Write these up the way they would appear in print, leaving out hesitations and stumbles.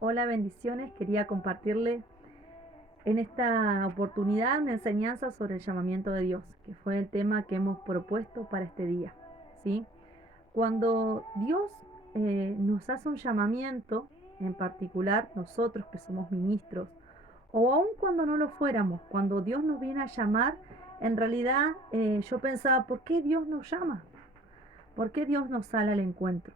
Hola, bendiciones. Quería compartirle en esta oportunidad una enseñanza sobre el llamamiento de Dios, que fue el tema que hemos propuesto para este día. ¿Sí? Cuando Dios nos hace un llamamiento, en particular nosotros que somos ministros, o aun cuando no lo fuéramos, cuando Dios nos viene a llamar, en realidad yo pensaba, ¿por qué Dios nos llama? ¿Por qué Dios nos sale al encuentro?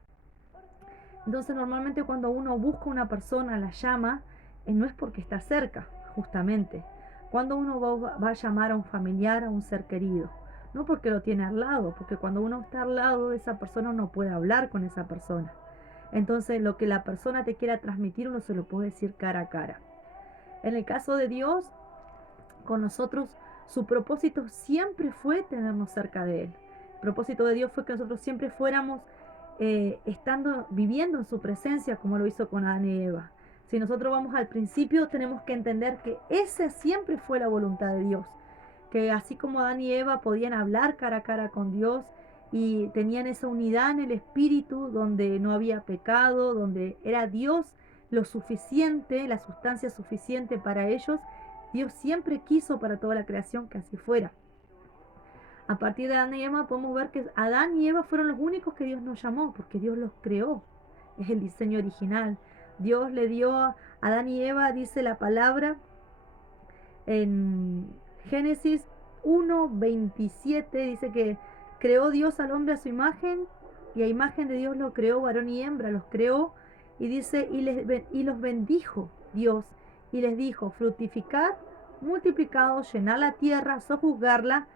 Entonces normalmente cuando uno busca una persona, la llama, no es porque está cerca, justamente. Cuando uno va a llamar a un familiar, a un ser querido, no porque lo tiene al lado, porque cuando uno está al lado de esa persona uno puede hablar con esa persona. Entonces lo que la persona te quiera transmitir uno se lo puede decir cara a cara. En el caso de Dios, con nosotros, su propósito siempre fue tenernos cerca de Él. El propósito de Dios fue que nosotros siempre fuéramos viviendo en su presencia como lo hizo con Adán y Eva. Si nosotros vamos al principio, tenemos que entender que esa siempre fue la voluntad de Dios. Que así como Adán y Eva podían hablar cara a cara con Dios y tenían esa unidad en el espíritu donde no había pecado, donde era Dios lo suficiente, la sustancia suficiente para ellos, Dios siempre quiso para toda la creación que así fuera. A partir de Adán y Eva podemos ver que Adán y Eva fueron los únicos que Dios nos llamó, porque Dios los creó. Es el diseño original. Dios le dio a Adán y Eva, dice la palabra en Génesis 1:27, dice que creó Dios al hombre a su imagen, y a imagen de Dios lo creó, varón y hembra los creó, y dice, y los bendijo Dios, y les dijo, fructificad, multiplicados, llenad la tierra, sojuzgarla,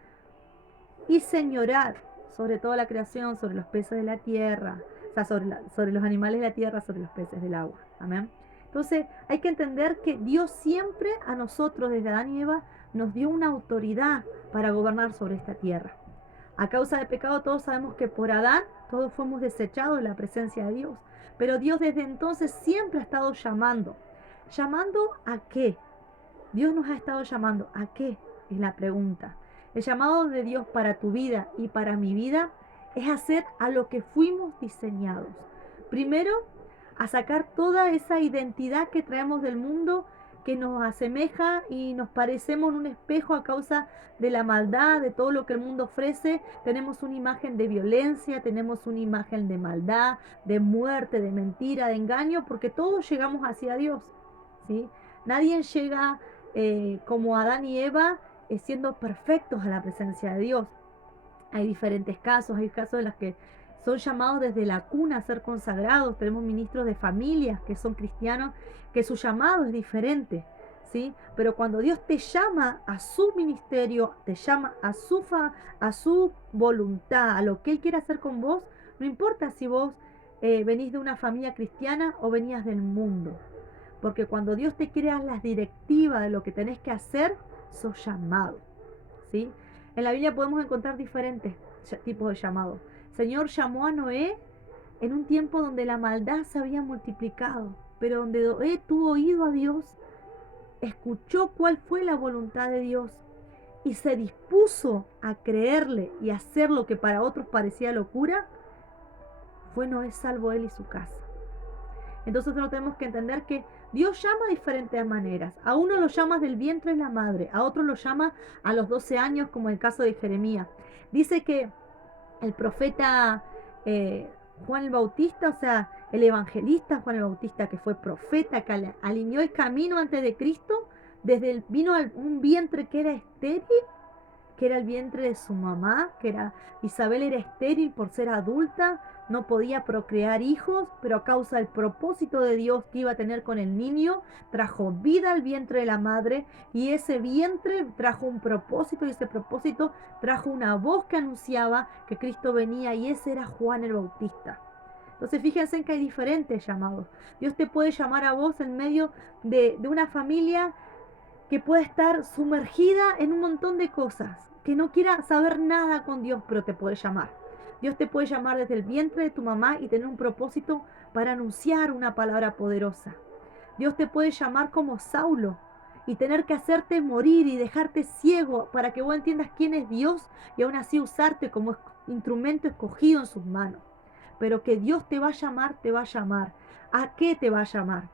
y señorar sobre toda la creación, sobre los peces de la tierra, o sea, sobre los animales de la tierra, sobre los peces del agua. Amén. Entonces hay que entender que Dios siempre a nosotros, desde Adán y Eva, nos dio una autoridad para gobernar sobre esta tierra. A causa del pecado todos sabemos que por Adán todos fuimos desechados de la presencia de Dios. Pero Dios desde entonces siempre ha estado llamando. ¿Llamando a qué? Dios nos ha estado llamando. ¿A qué? Es la pregunta. El llamado de Dios para tu vida y para mi vida es hacer a lo que fuimos diseñados. Primero, a sacar toda esa identidad que traemos del mundo, que nos asemeja y nos parecemos en un espejo a causa de la maldad, de todo lo que el mundo ofrece. Tenemos una imagen de violencia, tenemos una imagen de maldad, de muerte, de mentira, de engaño, porque todos llegamos hacia Dios, ¿sí? Nadie llega como Adán y Eva, siendo perfectos a la presencia de Dios. Hay diferentes casos, hay casos en los que son llamados desde la cuna a ser consagrados. Tenemos ministros de familias que son cristianos, que su llamado es diferente, ¿sí? Pero cuando Dios te llama a su ministerio, te llama a su voluntad, a lo que Él quiere hacer con vos, no importa si vos venís de una familia cristiana o venías del mundo. Porque cuando Dios te quiere dar las directivas de lo que tenés que hacer, sos llamado, ¿sí? En la Biblia podemos encontrar diferentes tipos de llamados. El Señor llamó a Noé en un tiempo donde la maldad se había multiplicado, pero donde Noé tuvo oído a Dios, escuchó cuál fue la voluntad de Dios y se dispuso a creerle y hacer lo que para otros parecía locura, fue Noé salvo él y su casa. Entonces nosotros tenemos que entender que Dios llama de diferentes maneras. A uno lo llama del vientre de la madre, a otro lo llama a los 12 años, como en el caso de Jeremías. Dice que el profeta Juan el Bautista, o sea, el evangelista Juan el Bautista, que fue profeta, que alineó el camino antes de Cristo, vino a un vientre que era estéril, que era el vientre de su mamá, Isabel era estéril por ser adulta, no podía procrear hijos, pero a causa del propósito de Dios que iba a tener con el niño, trajo vida al vientre de la madre, y ese vientre trajo un propósito, y ese propósito trajo una voz que anunciaba que Cristo venía, y ese era Juan el Bautista. Entonces fíjense en que hay diferentes llamados. Dios te puede llamar a vos en medio de una familia que puede estar sumergida en un montón de cosas, que no quiera saber nada con Dios, pero te puede llamar. Dios te puede llamar desde el vientre de tu mamá y tener un propósito para anunciar una palabra poderosa. Dios te puede llamar como Saulo y tener que hacerte morir y dejarte ciego para que vos entiendas quién es Dios y aún así usarte como instrumento escogido en sus manos. Pero que Dios te va a llamar, te va a llamar. ¿A qué te va a llamar?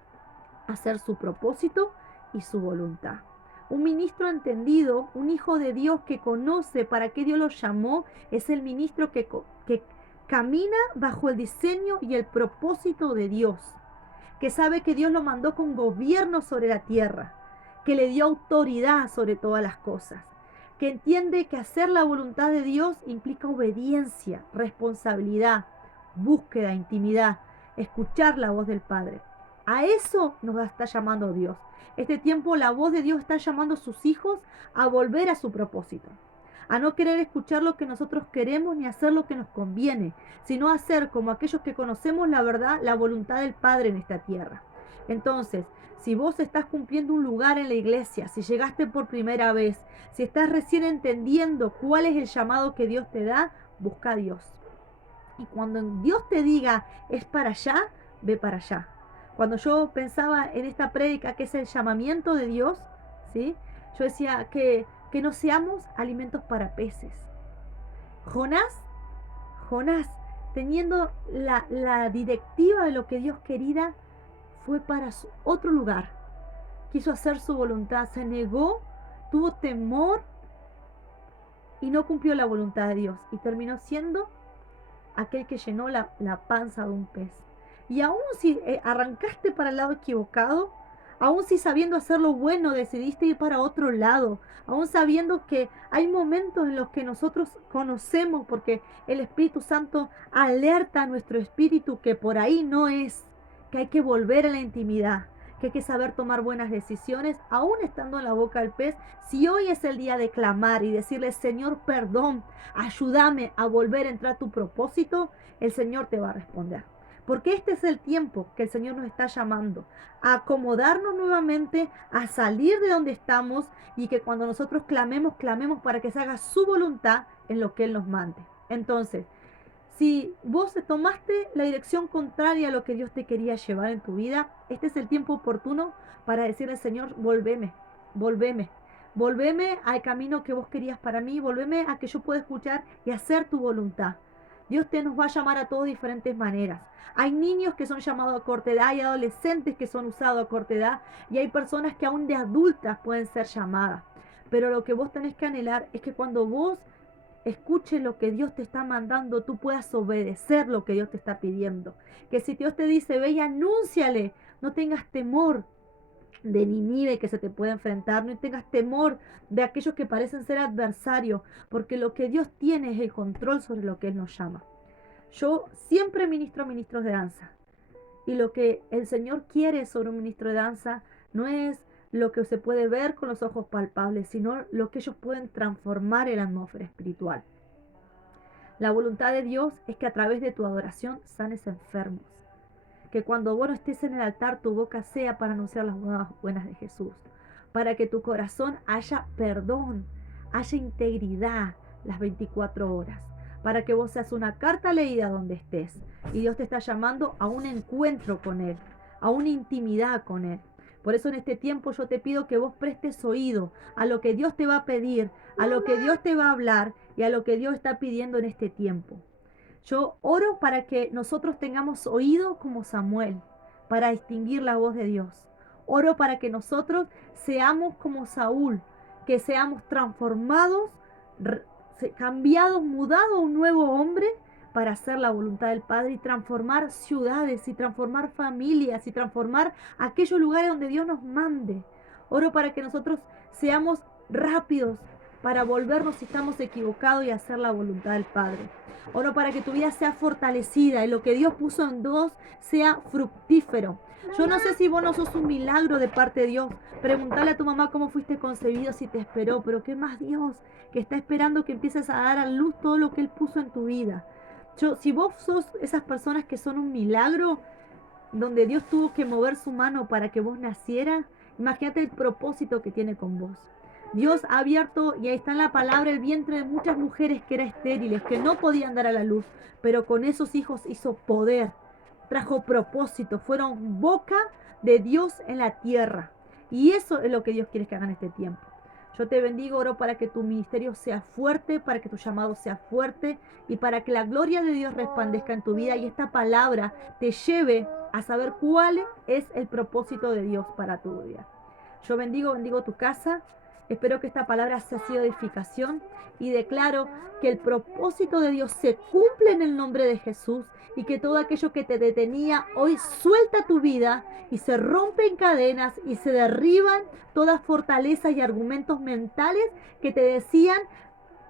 hacer su propósito y su voluntad. Un ministro entendido, un hijo de Dios que conoce para qué Dios lo llamó, es el ministro que camina bajo el diseño y el propósito de Dios, que sabe que Dios lo mandó con gobierno sobre la tierra, que le dio autoridad sobre todas las cosas, que entiende que hacer la voluntad de Dios implica obediencia, responsabilidad, búsqueda, intimidad, escuchar la voz del Padre. A eso nos está llamando Dios. Este tiempo la voz de Dios está llamando a sus hijos a volver a su propósito, a no querer escuchar lo que nosotros queremos ni hacer lo que nos conviene, sino hacer como aquellos que conocemos la verdad, la voluntad del Padre en esta tierra. Entonces, si vos estás cumpliendo un lugar en la iglesia, si llegaste por primera vez, si estás recién entendiendo cuál es el llamado que Dios te da, busca a Dios. Y cuando Dios te diga es para allá, ve para allá. Cuando yo pensaba en esta prédica que es el llamamiento de Dios, ¿sí? Yo decía que no seamos alimentos para peces. Jonás, teniendo la directiva de lo que Dios quería, fue para otro lugar. Quiso hacer su voluntad, se negó, tuvo temor y no cumplió la voluntad de Dios. Y terminó siendo aquel que llenó la panza de un pez. Y aún si arrancaste para el lado equivocado, aún si sabiendo hacer lo bueno decidiste ir para otro lado, aún sabiendo que hay momentos en los que nosotros conocemos, porque el Espíritu Santo alerta a nuestro espíritu que por ahí no es, que hay que volver a la intimidad, que hay que saber tomar buenas decisiones, aún estando en la boca del pez. Si hoy es el día de clamar y decirle, Señor, perdón, ayúdame a volver a entrar a tu propósito, el Señor te va a responder. Porque este es el tiempo que el Señor nos está llamando a acomodarnos nuevamente, a salir de donde estamos y que cuando nosotros clamemos para que se haga su voluntad en lo que Él nos mande. Entonces, si vos tomaste la dirección contraria a lo que Dios te quería llevar en tu vida, este es el tiempo oportuno para decirle al Señor, volveme al camino que vos querías para mí, volveme a que yo pueda escuchar y hacer tu voluntad. Dios nos va a llamar a todos de diferentes maneras. Hay niños que son llamados a corta edad, hay adolescentes que son usados a corta edad y hay personas que aún de adultas pueden ser llamadas. Pero lo que vos tenés que anhelar es que cuando vos escuches lo que Dios te está mandando, tú puedas obedecer lo que Dios te está pidiendo. Que si Dios te dice, ve y anúnciale, no tengas temor de Nínive que se te puede enfrentar, no tengas temor de aquellos que parecen ser adversarios, porque lo que Dios tiene es el control sobre lo que Él nos llama. Yo siempre ministros de danza, y lo que el Señor quiere sobre un ministro de danza no es lo que se puede ver con los ojos palpables, sino lo que ellos pueden transformar en la atmósfera espiritual. La voluntad de Dios es que a través de tu adoración sanes enfermos, que cuando vos no estés en el altar tu boca sea para anunciar las nuevas buenas de Jesús, para que tu corazón haya perdón, haya integridad las 24 horas, para que vos seas una carta leída donde estés y Dios te está llamando a un encuentro con Él, a una intimidad con Él. Por eso en este tiempo yo te pido que vos prestes oído a lo que Dios te va a pedir, a lo que Dios te va a hablar y a lo que Dios está pidiendo en este tiempo. Yo oro para que nosotros tengamos oído como Samuel, para distinguir la voz de Dios. Oro para que nosotros seamos como Saúl, que seamos transformados, cambiados, mudados a un nuevo hombre para hacer la voluntad del Padre y transformar ciudades y transformar familias y transformar aquellos lugares donde Dios nos mande. Oro para que nosotros seamos rápidos para volvernos si estamos equivocados y hacer la voluntad del Padre. Oro para que tu vida sea fortalecida y lo que Dios puso en vos sea fructífero. Yo no sé si vos no sos un milagro de parte de Dios. Preguntale a tu mamá cómo fuiste concebido, si te esperó, pero qué más Dios que está esperando que empieces a dar a luz todo lo que Él puso en tu vida. Si vos sos esas personas que son un milagro, donde Dios tuvo que mover su mano para que vos nacieras, imagínate el propósito que tiene con vos. Dios ha abierto, y ahí está en la palabra, el vientre de muchas mujeres que eran estériles, que no podían dar a la luz, pero con esos hijos hizo poder, trajo propósito, fueron boca de Dios en la tierra. Y eso es lo que Dios quiere que hagan en este tiempo. Yo te bendigo, oro para que tu ministerio sea fuerte, para que tu llamado sea fuerte y para que la gloria de Dios resplandezca en tu vida y esta palabra te lleve a saber cuál es el propósito de Dios para tu vida. Yo bendigo tu casa. Espero que esta palabra sea sido edificación y declaro que el propósito de Dios se cumple en el nombre de Jesús y que todo aquello que te detenía hoy suelta tu vida y se rompen cadenas y se derriban todas fortalezas y argumentos mentales que te decían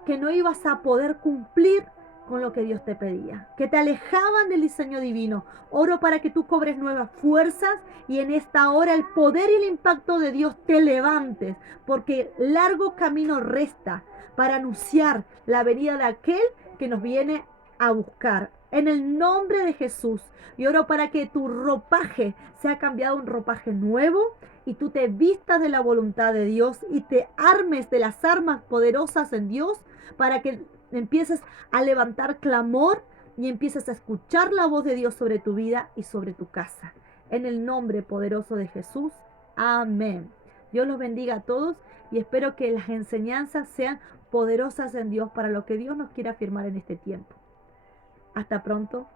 que no ibas a poder cumplir con lo que Dios te pedía, que te alejaban del diseño divino. Oro para que tú cobres nuevas fuerzas y en esta hora el poder y el impacto de Dios te levantes, porque largo camino resta para anunciar la venida de aquel que nos viene a buscar. En el nombre de Jesús, y oro para que tu ropaje sea cambiado a un ropaje nuevo y tú te vistas de la voluntad de Dios y te armes de las armas poderosas en Dios para que empieces a levantar clamor y empieces a escuchar la voz de Dios sobre tu vida y sobre tu casa. En el nombre poderoso de Jesús. Amén. Dios los bendiga a todos y espero que las enseñanzas sean poderosas en Dios para lo que Dios nos quiera afirmar en este tiempo. Hasta pronto.